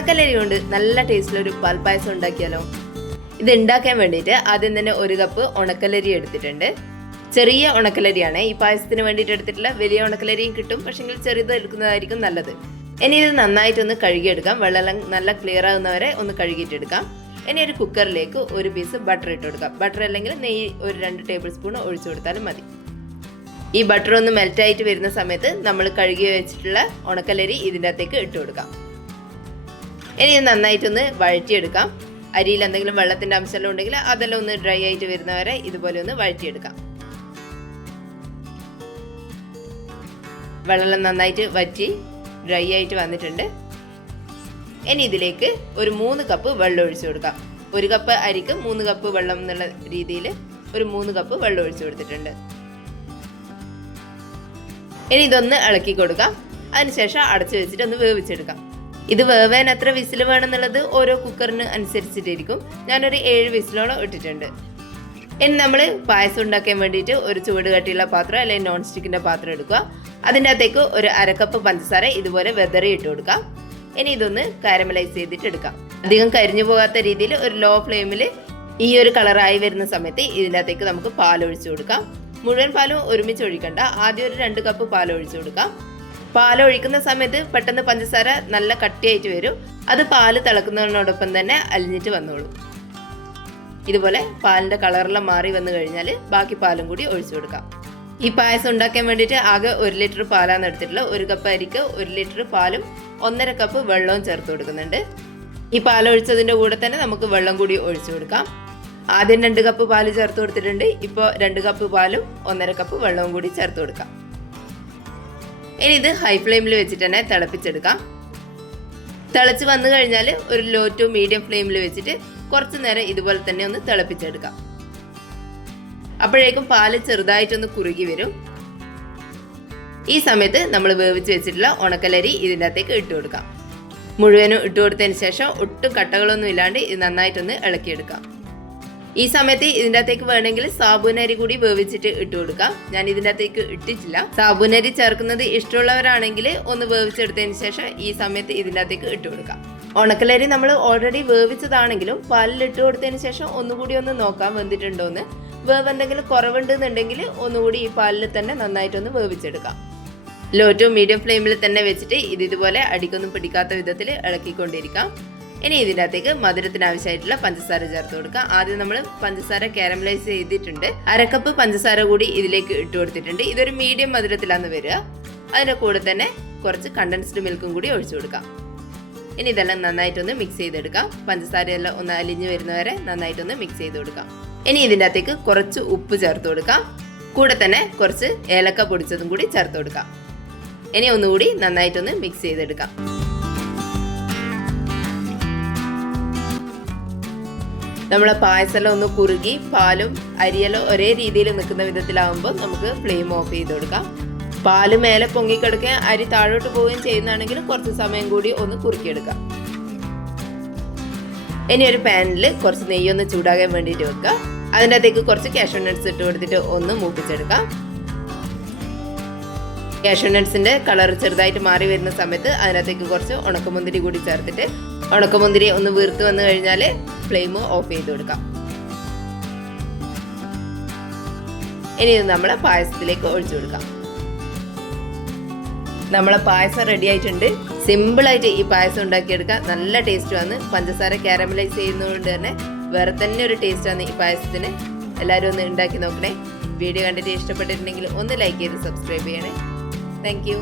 ഉണക്കലരി കൊണ്ട് നല്ല ടേസ്റ്റിലൊരു പാൽപ്പായസം ഉണ്ടാക്കിയാലോ? ഇത് ഉണ്ടാക്കാൻ വേണ്ടിയിട്ട് ആദ്യം തന്നെ 1 കപ്പ് ഉണക്കലരി എടുത്തിട്ടുണ്ട്. ചെറിയ ഉണക്കലരിയാണ് ഈ പായസത്തിന് വേണ്ടിയിട്ട് എടുത്തിട്ടുള്ള. വലിയ ഉണക്കലരിയും കിട്ടും, പക്ഷെങ്കിൽ ചെറുത് എടുക്കുന്നതായിരിക്കും നല്ലത്. ഇനി ഇത് നന്നായിട്ടൊന്ന് കഴുകിയെടുക്കാം. വെള്ളം നല്ല ക്ലിയർ ആകുന്നവരെ ഒന്ന് കഴുകിയിട്ടെടുക്കാം. ഇനി ഒരു കുക്കറിലേക്ക് 1 പീസ് ബട്ടർ ഇട്ട് കൊടുക്കാം. ബട്ടർ അല്ലെങ്കിൽ നെയ്യ് ഒരു 2 ടേബിൾ സ്പൂൺ ഒഴിച്ചു കൊടുത്താലും മതി. ഈ ബട്ടർ ഒന്ന് മെൽറ്റായിട്ട് വരുന്ന സമയത്ത് നമ്മൾ കഴുകി വെച്ചിട്ടുള്ള ഉണക്കലരി ഇതിൻ്റെ അകത്തേക്ക് ഇട്ട് കൊടുക്കാം. ഇനി ഇത് നന്നായിട്ടൊന്ന് വഴറ്റിയെടുക്കാം. അരിയിൽ എന്തെങ്കിലും വെള്ളത്തിൻ്റെ അംശമെല്ലാം ഉണ്ടെങ്കിൽ അതെല്ലാം ഒന്ന് ഡ്രൈ ആയിട്ട് വരുന്നവരെ ഇതുപോലെ ഒന്ന് വഴറ്റിയെടുക്കാം. വെള്ളം നന്നായിട്ട് വറ്റി ഡ്രൈ ആയിട്ട് വന്നിട്ടുണ്ട്. ഇനി ഇതിലേക്ക് ഒരു 3 കപ്പ് വെള്ളം ഒഴിച്ചു കൊടുക്കാം. 1 കപ്പ് അരിക്ക് 3 കപ്പ് വെള്ളം എന്നുള്ള രീതിയിൽ ഒരു 3 കപ്പ് വെള്ളം ഒഴിച്ചു കൊടുത്തിട്ടുണ്ട്. ഇനി ഇതൊന്ന് ഇളക്കി കൊടുക്കാം. അതിനുശേഷം അടച്ചു വെച്ചിട്ട് ഒന്ന് വേവിച്ചെടുക്കാം. ഇത് വേവാൻ എത്ര വിസിൽ വേണമെന്നുള്ളത് ഓരോ കുക്കറിന് അനുസരിച്ചിട്ടിരിക്കും. ഞാനൊരു 7 വിസിലോളം ഇട്ടിട്ടുണ്ട്. ഇനി നമ്മൾ പായസം ഉണ്ടാക്കാൻ വേണ്ടിയിട്ട് ഒരു ചൂട് കട്ടിയുള്ള പാത്രം അല്ലെങ്കിൽ നോൺ സ്റ്റിക്കിൻ്റെ പാത്രം എടുക്കുക. അതിൻ്റെ അകത്തേക്ക് ഒരു 1/2 കപ്പ് പഞ്ചസാര ഇതുപോലെ വെതറി ഇട്ട് കൊടുക്കാം. ഇനി ഇതൊന്ന് കാരമലൈസ് ചെയ്തിട്ട് എടുക്കാം. അധികം കരിഞ്ഞു പോകാത്ത രീതിയിൽ ഒരു ലോ ഫ്ലെയിമിൽ ഈ ഒരു കളറായി വരുന്ന സമയത്ത് ഇതിൻ്റെ അകത്തേക്ക് നമുക്ക് പാൽ ഒഴിച്ചു കൊടുക്കാം. മുഴുവൻ പാലും ഒരുമിച്ച് ഒഴിക്കണ്ട. ആദ്യം ഒരു 2 കപ്പ് പാൽ ഒഴിച്ചു കൊടുക്കാം. പാൽ ഒഴിക്കുന്ന സമയത്ത് പെട്ടെന്ന് പഞ്ചസാര നല്ല കട്ടിയായിട്ട് വരും. അത് പാല് തിളക്കുന്നതിനോടൊപ്പം തന്നെ അലിഞ്ഞിട്ട് വന്നോളും. ഇതുപോലെ പാലിൻ്റെ കളറെല്ലാം മാറി വന്നു കഴിഞ്ഞാൽ ബാക്കി പാലും കൂടി ഒഴിച്ചു കൊടുക്കാം. ഈ പായസം ഉണ്ടാക്കാൻ വേണ്ടിയിട്ട് ആകെ 1 ലിറ്റർ പാലാണ് എടുത്തിട്ടുള്ളത്. 1 കപ്പ് അരിക്ക് 1 ലിറ്റർ പാലും 1.5 കപ്പ് വെള്ളവും ചേർത്ത് കൊടുക്കുന്നുണ്ട്. ഈ പാൽ ഒഴിച്ചതിൻ്റെ കൂടെ തന്നെ നമുക്ക് വെള്ളം കൂടി ഒഴിച്ചു കൊടുക്കാം. ആദ്യം 2 കപ്പ് പാല് ചേർത്ത് കൊടുത്തിട്ടുണ്ട്. ഇപ്പോൾ 2 കപ്പ് പാലും 1.5 കപ്പ് വെള്ളവും കൂടി ചേർത്ത് കൊടുക്കാം. ഇനി ഇത് ഹൈ ഫ്ലെയിമിൽ വെച്ചിട്ട് തന്നെ തിളപ്പിച്ചെടുക്കാം. തിളച്ച് വന്നു കഴിഞ്ഞാൽ ഒരു ലോ ടു മീഡിയം ഫ്ലെയിമിൽ വെച്ചിട്ട് കുറച്ച് നേരം ഇതുപോലെ തന്നെ ഒന്ന് തിളപ്പിച്ചെടുക്കാം. അപ്പോഴേക്കും പാല് ചെറുതായിട്ടൊന്ന് കുറുകി വരും. ഈ സമയത്ത് നമ്മൾ വേവിച്ച് വെച്ചിട്ടുള്ള ഉണക്കലരി ഇതിൻ്റെ അകത്തേക്ക് ഇട്ട് കൊടുക്കാം. മുഴുവനും ഇട്ട് കൊടുത്തതിന് ശേഷം ഒട്ടും കട്ടകളൊന്നും ഇല്ലാണ്ട് ഇത് നന്നായിട്ടൊന്ന് ഇളക്കിയെടുക്കാം. ഈ സമയത്ത് ഇതിൻ്റെ അകത്തേക്ക് വേണമെങ്കിൽ സാബുനരി കൂടി വേവിച്ചിട്ട് ഇട്ട് കൊടുക്കാം. ഞാൻ ഇതിൻ്റെ അകത്തേക്ക് ഇട്ടിട്ടില്ല. സാബുനരി ചേർക്കുന്നത് ഇഷ്ടമുള്ളവരാണെങ്കിൽ ഒന്ന് വേവിച്ചെടുത്തതിന് ശേഷം ഈ സമയത്ത് ഇതിൻ്റെ അകത്തേക്ക് ഇട്ട് കൊടുക്കാം. ഉണക്കലരി നമ്മൾ ഓൾറെഡി വേവിച്ചതാണെങ്കിലും പാലിൽ ഇട്ട് കൊടുത്തതിന് ശേഷം ഒന്നുകൂടി ഒന്ന് നോക്കാം വെന്തിട്ടുണ്ടോയെന്ന്. വേവ് എന്തെങ്കിലും കുറവുണ്ടെന്നുണ്ടെങ്കിൽ ഒന്നുകൂടി ഈ പാലിൽ തന്നെ നന്നായിട്ടൊന്ന് വേവിച്ചെടുക്കാം. ലോ ടു മീഡിയം ഫ്ലെയിമിൽ തന്നെ വെച്ചിട്ട് ഇതുപോലെ അടിക്കൊന്നും പിടിക്കാത്ത വിധത്തിൽ ഇളക്കിക്കൊണ്ടിരിക്കാം. ഇനി ഇതിൻ്റെ അകത്തേക്ക് മധുരത്തിന് ആവശ്യമായിട്ടുള്ള പഞ്ചസാര ചേർത്ത് കൊടുക്കാം. ആദ്യം നമ്മൾ പഞ്ചസാര കാരമലൈസ് ചെയ്തിട്ടുണ്ട്. 1/2 കപ്പ് പഞ്ചസാര കൂടി ഇതിലേക്ക് ഇട്ട് കൊടുത്തിട്ടുണ്ട്. ഇതൊരു മീഡിയം മധുരത്തിലാണ് വരിക. അതിൻ്റെ കൂടെ തന്നെ കുറച്ച് കണ്ടൻസ്ഡ് മിൽക്കും കൂടി ഒഴിച്ചു കൊടുക്കാം. ഇനി ഇതെല്ലാം നന്നായിട്ടൊന്ന് മിക്സ് ചെയ്തെടുക്കാം. പഞ്ചസാരയെല്ലാം ഒന്ന് അലിഞ്ഞു വരുന്നവരെ നന്നായിട്ടൊന്ന് മിക്സ് ചെയ്ത് കൊടുക്കാം. ഇനി ഇതിൻ്റെ അകത്തേക്ക് കുറച്ച് ഉപ്പ് ചേർത്ത് കൊടുക്കാം. കൂടെ തന്നെ കുറച്ച് ഏലക്ക പൊടിച്ചതും കൂടി ചേർത്ത് കൊടുക്കാം. ഇനി ഒന്നുകൂടി നന്നായിട്ടൊന്ന് മിക്സ് ചെയ്തെടുക്കാം. നമ്മളെ പായസമെല്ലാം ഒന്ന് കുറുകി പാലും അരിയെല്ലാം ഒരേ രീതിയിൽ നിൽക്കുന്ന വിധത്തിലാവുമ്പോൾ നമുക്ക് ഫ്ലെയിം ഓഫ് ചെയ്ത് കൊടുക്കാം. പാല് മേലെ പൊങ്ങിക്കിടക്കുകയും അരി താഴോട്ട് പോവുകയും ചെയ്യുന്നതാണെങ്കിൽ കുറച്ച് സമയം കൂടി ഒന്ന് കുറുക്കിയെടുക്കാം. ഇനി ഒരു പാനിൽ കുറച്ച് നെയ്യൊന്ന് ചൂടാകാൻ വേണ്ടിയിട്ട് വെക്കുക. അതിൻ്റെ അകത്തേക്ക് കുറച്ച് കാഷ്യൂ നട്ട്സ് ഇട്ട് കൊടുത്തിട്ട് ഒന്ന് മൂപ്പിച്ചെടുക്കാം. കാഷ്യൂ നട്ട്സിൻ്റെ കളർ ചെറുതായിട്ട് മാറി വരുന്ന സമയത്ത് അതിനകത്തേക്ക് കുറച്ച് ഉണക്കമുന്തിരി കൂടി ചേർത്തിട്ട് ഉണക്കമുന്തിരി ഒന്ന് വീർത്ത് വന്നു കഴിഞ്ഞാൽ ഫ്ലെയിം ഓഫ് ചെയ്ത് കൊടുക്കാം. ഇനി ഇത് നമ്മളെ പായസത്തിലേക്ക് ഒഴിച്ചു കൊടുക്കാം. നമ്മളെ പായസം റെഡി ആയിട്ടുണ്ട്. സിമ്പിളായിട്ട് ഈ പായസം ഉണ്ടാക്കിയെടുക്കാം. നല്ല ടേസ്റ്റുമാണ്. പഞ്ചസാര കാരമലൈസ് ചെയ്യുന്നതുകൊണ്ട് തന്നെ വേറെ തന്നെ ഒരു ടേസ്റ്റാണ് ഈ പായസത്തിന്. എല്ലാവരും ഒന്ന് ഉണ്ടാക്കി നോക്കണേ. വീഡിയോ കണ്ടിട്ട് ഇഷ്ടപ്പെട്ടിട്ടുണ്ടെങ്കിൽ ഒന്ന് ലൈക്ക് ചെയ്ത് സബ്സ്ക്രൈബ് ചെയ്യണേ. Thank you.